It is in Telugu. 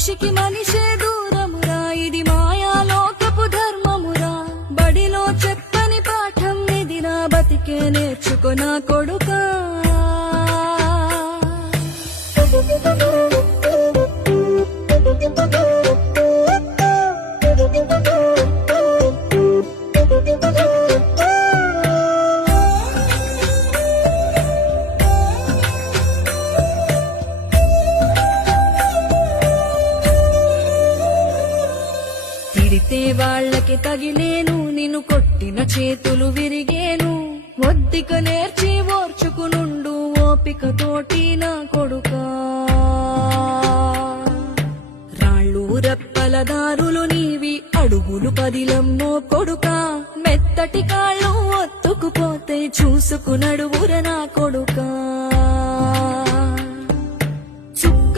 మనిషికి మనిషే దూరమురా, ఇది మాయాలోకపు ధర్మమురా. బడిలో చెప్పని పాఠం ఇదిరా, బతికే నేర్చుకున్నా కొడుకా. తిడితే వాళ్ళకి తగిలేను, నిన్ను కొట్టిన చేతులు విరిగేను. ఒద్దిక నేర్చి ఓర్చుకునుండు ఓపికతోటి నా కొడుకా. రాళ్ళు రప్పల దారులు నీవి, అడుగులు పదిలమ్మో కొడుకా. మెత్తటి కాళ్ళు ఒత్తుకుపోతే చూసుకునడువుర నా కొడుకా.